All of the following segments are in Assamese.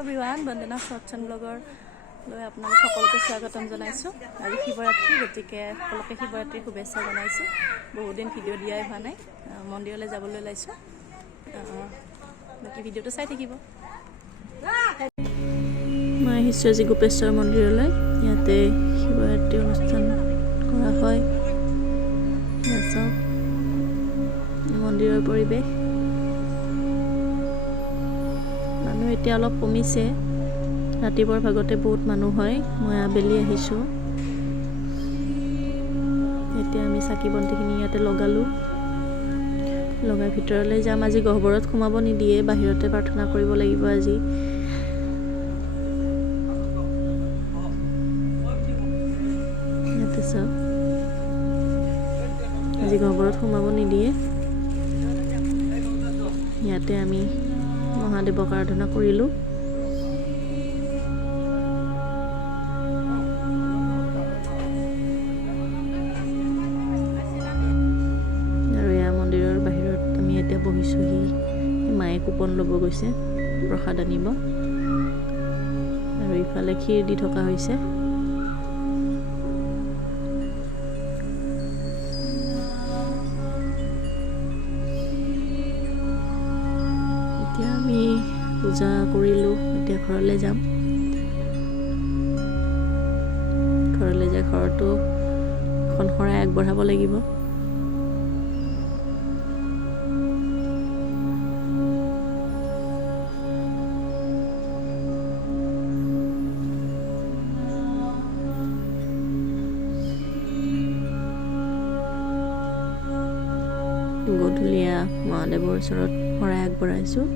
এভৰিৱান, বন্দনা সৎসন ব্লগৰ লৈ আপোনালোক সকলোকে স্বাগতম জনাইছোঁ। আজি শিৱৰাত্ৰি, গতিকে সকলোকে শিৱৰাত্ৰিৰ শুভেচ্ছা জনাইছোঁ। বহুদিন ভিডিঅ' দিয়াই হোৱা নাই, মন্দিৰলৈ যাবলৈ ওলাইছোঁ। বাকী ভিডিঅ'টো চাই থাকিব। মই আহিছোঁ আজি গোপেশ্বৰ মন্দিৰলৈ। ইয়াতে শিৱৰাত্ৰি অনুষ্ঠান কৰা হয়। চাওক মন্দিৰৰ পৰিৱেশ। মানুহ এতিয়া অলপ কমিছে। ৰাতিপুৱাৰ ভাগতে বহুত মানুহ হয়। মই আবেলি আহিছোঁ। এতিয়া আমি চাকি বন্তিখিনি ইয়াতে লগালোঁ। লগাই ভিতৰলৈ যাম। আজি গহ্বৰত সোমাব নিদিয়ে, বাহিৰতে প্ৰাৰ্থনা কৰিব লাগিব আজি। ইয়াতে চাওক, আজি গহ্বৰত সোমাব নিদিয়ে। ইয়াতে আমি মহাদেৱক আৰাধনা কৰিলোঁ। আৰু এয়া মন্দিৰৰ বাহিৰত আমি এতিয়া বহিছোঁহি। মায়ে কুপন ল'ব গৈছে, প্ৰসাদ আনিব। আৰু ইফালে ক্ষীৰ দি থকা হৈছে। এতিয়া আমি পূজা কৰিলোঁ। এতিয়া ঘৰলৈ যাম। ঘৰলৈ যাই ঘৰতো এখন শৰাই আগবঢ়াব লাগিব। গধূলীয়া মহাদেৱৰ ওচৰত শৰাই আগবঢ়াইছোঁ।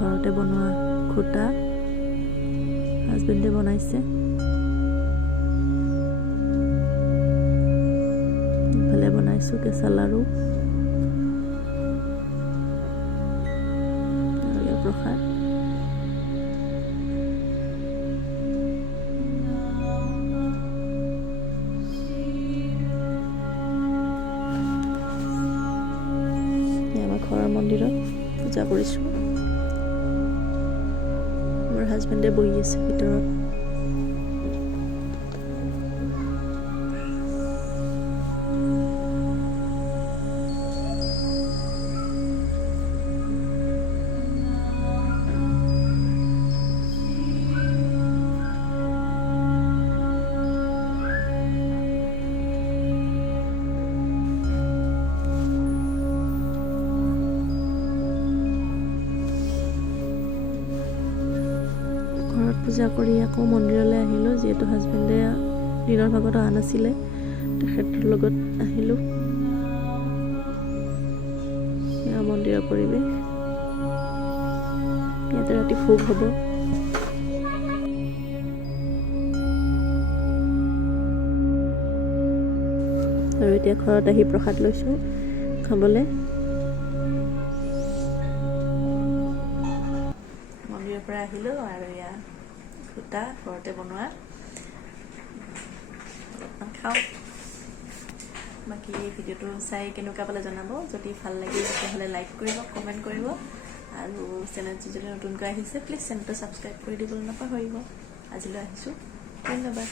ঘৰতে বনোৱা খুটা হাজবেণ্ডে বনাইছে। ইফালে বনাইছোঁ কেঁচা লাড়ু আৰু প্ৰসাদ। আমাৰ ঘৰৰ মন্দিৰত পূজা কৰিছোঁ। মোৰ হাজবেণ্ডে বহি আছে ভিতৰত। পূজা কৰি আকৌ মন্দিৰলৈ আহিলোঁ। যিহেতু হাজবেণ্ডে দিনৰ ভাগত অহা নাছিলে, তেখেতৰ লগত আহিলোঁ। এয়া মন্দিৰৰ পৰিৱেশ। ইয়াতে ৰাতি ভোগ হ'ব। আৰু এতিয়া ঘৰত আহি প্ৰসাদ লৈছোঁ খাবলৈ। মন্দিৰৰ পৰা আহিলোঁ আৰু এয়া খুটা ঘৰতে বনোৱা খাওঁ। বাকী ভিডিঅ'টো চাই কেনেকুৱা পালে জনাব। যদি ভাল লাগিল তেতিয়াহ'লে লাইক কৰিব, কমেণ্ট কৰিব। আৰু চেনেলটো যদি নতুনকৈ আহিছে প্লিজ চেনেলটো ছাবস্ক্ৰাইব কৰি দিবলৈ নাপাহৰিব। আজিলৈ আহিছোঁ, ধন্যবাদ।